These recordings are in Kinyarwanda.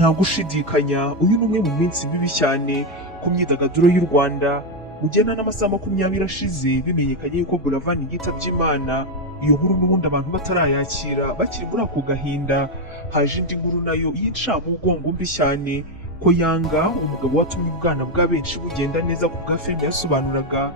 nta gushidikanya uyu ni umwe mu minsi mibi cyane ku myidagaduro y'u Rwanda. Ugena n'amasaha 20 ashize bimenyekanye yuko Buravan yitabye Imana. Iyo nkuru n'ubundi abantu batarayakira bakiri muri ako gahinda, haje indi nkuru nayo y'incamugongo mbi cyane ko Yanga, umugabo watumye ubwana bwa benshi bugenda neza ku bwa filime yasobanuraga,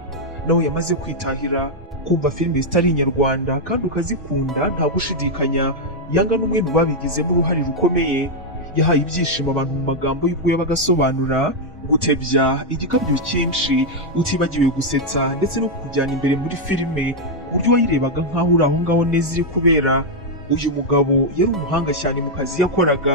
nawe yamaze kwitahira. Kumva filime zitari inyarwanda kandi ukazikunda, nta gushidikanya Yanga n'umwe mu babigizemo uruhare rukomeye. Yahaye ibyishimo abantu mu magambo y'ubwo yabaga asobanura, gutebya, igikabyo cyinshi, utibagiwe gusetsa ndetse no kujyana imbere muri filime ku buryo wayirebaga nk'aho uri aho ngaho neza iri kubera. Uyu mugabo yari umuhanga cyane mu kazi yakoraga.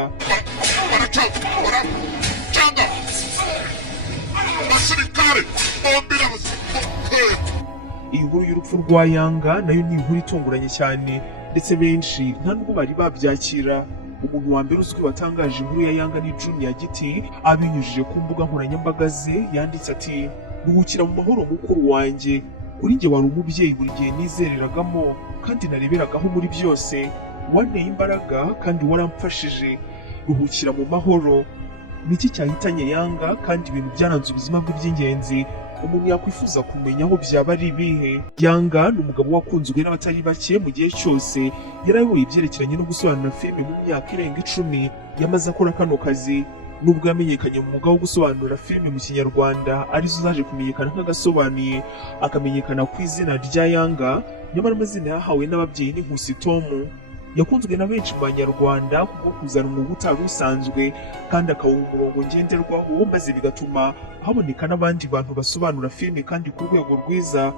Iyi nkuru y'urupfu rwa Yanga nayo ni inkuru itunguranye cyane, ndetse benshi nta nubwo bari babyakira. Umuntu wa mbere uzwi watangaje inkuru ya Yanga ni Junior Giti, abinyujije ku mbuga nkoranyambaga ze. Yanditse ati, ruhukira mu mahoro mukuru wanjye, kuri njye wari umubyeyi buri gihe nizereragamo kandi nareberagaho muri byose. Wanteye imbaraga kandi waramfashije, ruhukira mu mahoro. Niki cyahitanye Yanga kandi ibintu byaranze ubuzima bwe by'ingenzi umuntu yakwifuza kumenya aho byaba ari ibihe? Yanga ni umugabo wakunzwe n'abatari bake mu gihe cyose. Yarayoboye ibyerekeranye no gusobanura filime mu myaka irenga 10 yamaze akora kano kazi. Nubwo yamenyekanye mu mwuga wo gusobanura filime mu Kinyarwanda, arizo zaje kumenyekana nk'agasobanuye, akamenyekana ku izina rya Yanga, nyamara amazina yahawe n'ababyeyi ni Nkusi Tom. Yakunzwe na benshi mu Banyarwanda kubwo kuzana umwuga utari usanzwe kandi akawuha umurongo ngenderwaho, maze bigatuma haboneka n'abandi bantu basobanura filime kandi ku rwego rwiza.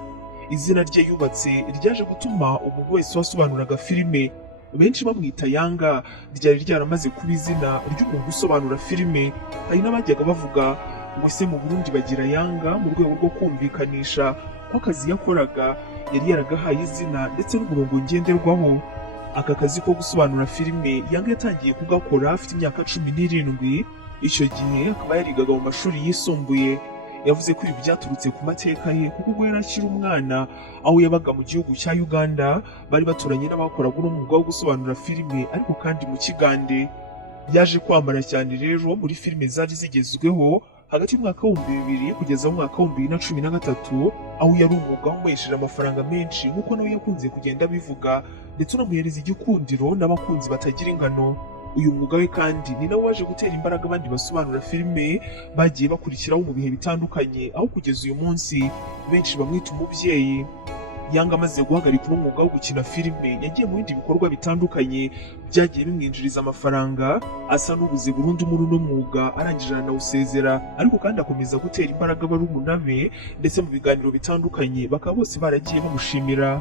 Izina rye yubatse ryaje gutuma umuntu wese wasobanuraga filime, benshi bamwita Yanga, ryari ryaramaze kuba izina ry'umuntu usobanura filime. Hari n'abajyaga bavuga ngo ese mu Burundi bagira Yanga mu rwego rwo kumvikanisha ko akazi yakoraga yari yaragahaye izina ndetse n'umurongo ngenderwaho. Aka kazi ko gusobanura filime Yanga yatangiye kugakora afite imyaka 17. Icyo gihe akaba yarigaga mu mashuri yisumbuye. Yavuze ko ibi byaturutse ku mateka ye, kuko ubwo yari akiri umwana, aho yabaga mu gihugu cya Uganda, bari baturanye n'abakoraga umwuga wo gusobanura filime ariko kandi mu Kigande. Yaje kwamara cyane rero muri filime zari zigezweho hagati y'umwaka wa 2000 kugeza mu mwaka wa 2013, aho yari umwuga wamwesheje amafaranga menshi nk'uko nawe yakunze kugenda bivuga, ndetse unamuhereza igikundiro n'abakunzi batagira ingano. Uyu mwuga we kandi ni nawe waje gutera imbaraga abandi basobanura filime bagiye bakurikiraho mu bihe bitandukanye, aho kugeza uyu munsi benshi bamwita umubyeyi. Yanga amaze guhagarika umwuga wo gukina filime, yagiye mu bindi bikorwa bitandukanye byagiye bimwinjiriza amafaranga, asa n'ubuze burundu muri uno mwuga, arangije aranawusezera. Ariko kandi akomeza gutera imbaraga barumuna be, ndetse mu biganiro bitandukanye bakaba bose baragiye bamushimira.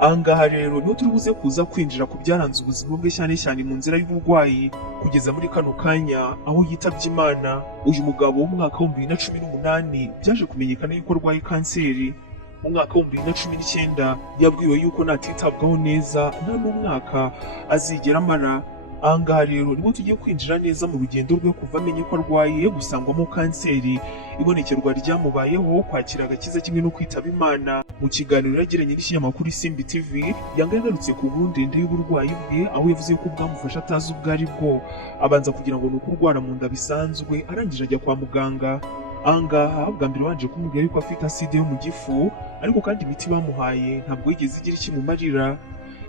Ahangaha rero niho turi buze kuza kwinjira ku byaranze ubuzima bwe, cyane cyane mu nzira y'uburwayi kugeza muri kano kanya aho yitabye Imana. Uyu mugabo wo mu mwaka wa 2018 byaje kumenyekana yuko arwaye kanseri. Mu mwaka wa 2019 yabwiwe yuko natitabwaho neza nta n'umwaka azigera amara. Ahangaha rero niho tugiye kwinjira neza mu rugendo rwe kuva amenye ko arwaye, gusangwamo kanseri, ibonekerwa ryamubayeho, kwakira agakiza kimwe no kwitaba Imana. Mu kiganiro yagiranye n'ikinyamakuru Simbi TV, Yanga yagarutse ku nkuru ndende y'uburwayi bwe, aho yavuze ko bwamufasha atazi ubwo ari bwo, abanza kugira ngo ni ukurwara mu nda bisanzwe, arangije ajya kwa muganga. Ahangaha bwa mbere wanje kumubwira yuko afite aside yo mu gifu, ariko kandi imiti bamuhaye ntabwo yigeze igira ikimumarira.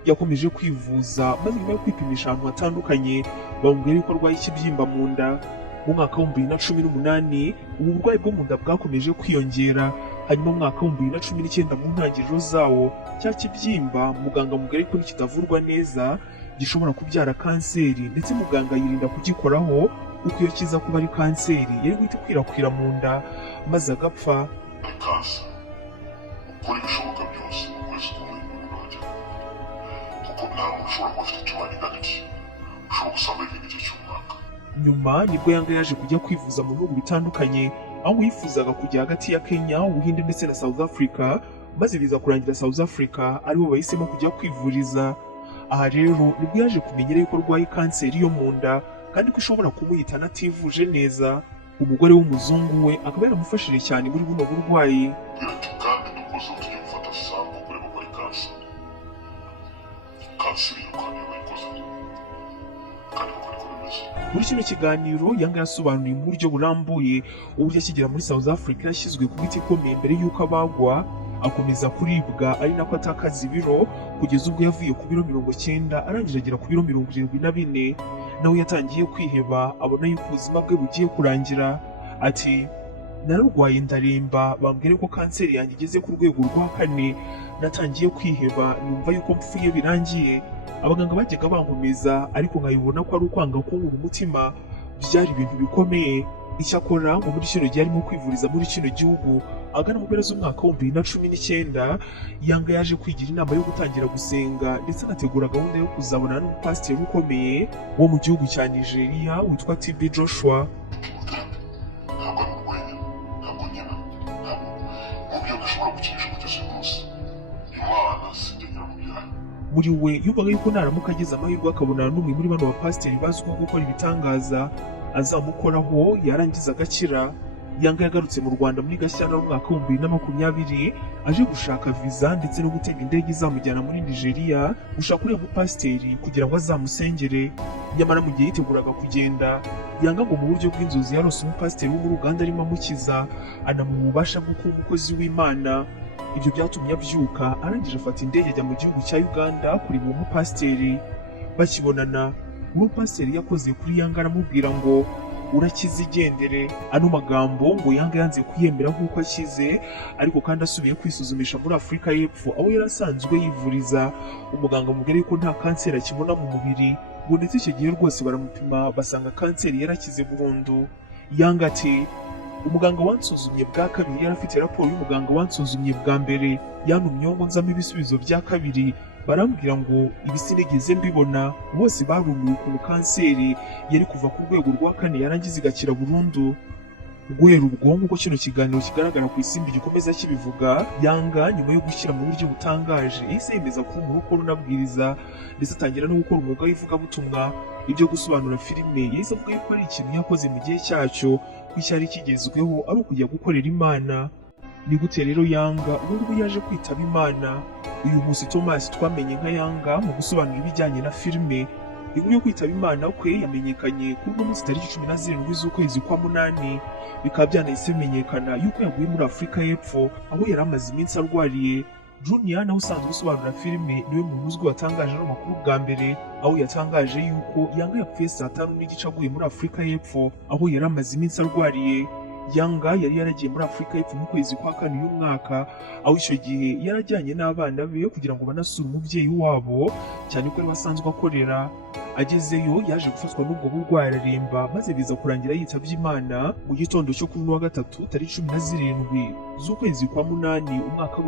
Yakomeje kwivuza, maze nyuma yo kwipimisha ahantu hatandukanye bamubwira yuko arwaye ikibyimba mu nda. Mu mwaka wa 2018 ubu burwayi bwo mu nda bwakomeje kwiyongera, hanyuma mu mwaka wa 2019 mu ntangiriro zawo cya kibyimba muganga amubwira ko nikitavurwa neza gishobora kubyara kanseri, ndetse muganga yirinda kugikoraho kuko iyo kiza kuba ari kanseri yari guhita ikwirakwira mu nda maze agapfa. Ukora ibishoboka byose ukwezi kumwe kuko nta muntu ushobora kuba afite ikibazo gake ushobora gusanga igihe cy'umwaka. Nyuma nibwo Yanga yaje kujya kwivuza mu bihugu bitandukanye, aho yifuzaga kujya hagati ya Kenya, Ubuhinde ndetse na South Africa, maze biza kurangira South Africa aribo bahisemo kujya kwivuriza. Aha rero nibwo yaje kumenyera yuko arwaye kanseri yo mu nda kandi ko ishobora kumuhitana ativuje neza. Umugore w'umuzungu we akaba yaramufashije cyane muri buno burwayi. Kandi dukoze tujye gufata sample kureba ko ari kanseri. Kanseri yo kandi bayikoze kandi koko niko bimeze. Muri kino kiganiro Yanga yasobanuye mu buryo burambuye uburyo akigera muri South Africa yashyizwe ku biti ikomeye mbere y'uko abagwa, akomeza kuribwa ari nako atakaza ibiro kugeza ubwo yavuye ku biro 90 arangije agera ku biro 74. Nawe yatangiye kwiheba abona yuko ubuzima bwe bugiye kurangira. Ati nararwaye ndaremba, bambwire ko kanseri yanjye igeze ku rwego rwa 4. Natangiye kwiheba numva yuko mpfuye birangiye. Abaganga bajyaga bankomeza ariko nkayibona ko ari ukwanga kunkura umutima. Byari ibintu bikomeye. Icyakora ngo muri kino gihe arimo kwivuriza muri kino gihugu agana mu mpera z'umwaka wa 2019, Yanga yaje kwigira inama yo gutangira gusenga ndetse anategura gahunda yo kuzabonana n'umupasiteri ukomeye wo mu gihugu cya Nigeria witwa TB Joshua. Ntabwo ari urwenya, ntabwo nyina, ntabwo mu byo gashobora gukinisha kugeza uyu munsi. Imana sinjya mu byaha. Muri we yumvaga yuko naramuka ageze amahirwe akabonana n'umwe muri bano bapasiteri bazwiho gukora ibitangaza azamukoraho yarangiza agakira. Yanga yagarutse mu Rwanda muri Gashyantare umwaka wa 2020 aje gushaka visa ndetse no gutega indege izamujyana muri Nigeria gushaka uriya mupasiteri kugira ngo azamusengere. Nyamara mu gihe yiteguraga kugenda, Yanga ngo mu buryo bw'inzozi yarose umupasiteri wo muri Uganda arimo amukiza, anamuha ububasha bwo kuba umukozi w'Imana. Ibyo byatumye abyuka arangije afata indege ajya mu gihugu cya Uganda kureba uwo mupasiteri. Bakibonana, umupasiteri yakoze kuri Yanga aramubwira ngo urakize igendere. Ano magambo ngo Yanga yanze kuyemera nk'uko akize, ariko kandi asubiye kwisuzumisha muri Afurika y'Epfo aho yari asanzwe yivuriza. Umuganga amubwira yuko nta kanseri akibona mu mubiri, ngo ndetse icyo gihe rwose baramupima basanga kanseri yarakize burundu. Yanga ati umuganga wansuzumye bwa kabiri yari afite raporo y'umuganga wansuzumye bwa mbere, yantumyeho ngo nzamo ibisubizo bya kabiri. Barambwira ngo ibi sinigeze mbibona. Bose barumiwe ukuntu kanseri yari kuva ku rwego rwa 4 yarangiza igakira burundu. Guhera ubwo nk'uko kino kiganiro kigaragara ku isimbi gikomeza kibivuga, Yanga nyuma yo gushyira mu buryo butangaje yahise yemeza kuba umurokore unabwiriza ndetse atangira no gukora umwuga w'ivugabutumwa. Ibyo gusobanura filime yahise avuga yuko ari ikintu yakoze mu gihe cyacyo, ko icyari kigezweho ari ukujya gukorera Imana. Ni gute rero Yanga ubu yaje kwitaba Imana? Uyu munsi Thomas twamenye nka Yanga mu gusobanura ibijyanye na filime. Inkuru yo kwitaba Imana kwe yamenyekanye kuri uno munsi tariki 17 z'ukwezi kwa 8. Bikaba byanahise bimenyekana yuko yaguye muri Afurika y'Epfo aho yari amaze iminsi arwariye. Junior nawe usanzwe usobanura filime niwe muntu uzwi watangaje no makuru bwa mbere, aho yatangaje yuko Yanga yapfuye saa 5 aguye muri Afurika y'Epfo aho yari amaze iminsi arwariye. Yanga yari yaragiye muri Afurika y'Epfo mu kwezi kwa 4 uyu mwaka, aho icyo gihe yarajyanye n'abana be kugira ngo banasure umubyeyi wabo cyane ko yari asanzwe akorera. Agezeyo yaje gufatwa n'ubwo burwayi araremba, maze biza kurangira yitabye Imana mu gitondo cyo kuri wa gatatu tariki 17 z'ukwezi kwa 8 umwaka wa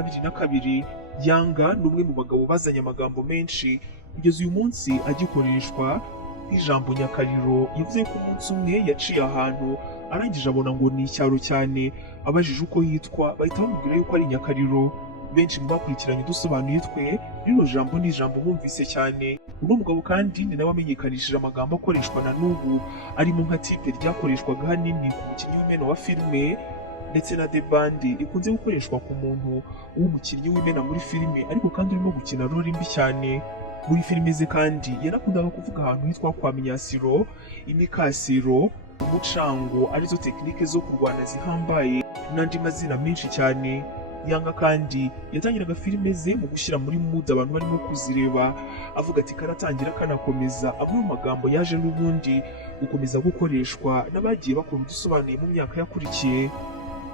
2022. Yanga ni umwe mu bagabo bazanye amagambo menshi kugeza uyu munsi agikoreshwa nk'ijambo nyakariro. Yavuze ko umunsi umwe yaciye ahantu arangije abona ngo ni icyaro cyane, abajije uko yitwa bahita bamubwira yuko ari nyakariro. Benshi mu bakurikiranye dusobanuye twe rino jambo ni ijambo bumvise cyane. Uno mugabo kandi ni nawe wamenyekanishije amagambo akoreshwa na n'ubu arimo nka tipe ryakoreshwaga hanini ku mukinnyi w'imena wa filime ndetse na The Band rikunze gukoreshwa ku muntu w'umukinnyi w'imena muri filime ariko kandi urimo gukina role mbi cyane. Muri filime ze kandi yarakundaga kuvuga ahantu hitwa kwa Minyasiro, Imikasiro, Umucango arizo tekinike zo kurwana zihambaye n'andi mazina menshi cyane. Yanga kandi yatangiraga filime ze mu gushyira muri mood abantu barimo kuzireba, avuga ati karatangira kanakomeza. Amwe mu magambo yaje n'ubundi gukomeza gukoreshwa n'abagiye bakora udusobanuye mu myaka yakurikiye.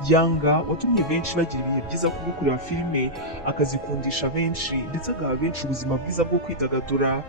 Yanga watumye benshi bagira ibihe byiza kubwo kureba filime, akazikundisha benshi ndetse agaha benshi ubuzima bwiza bwo kwidagadura.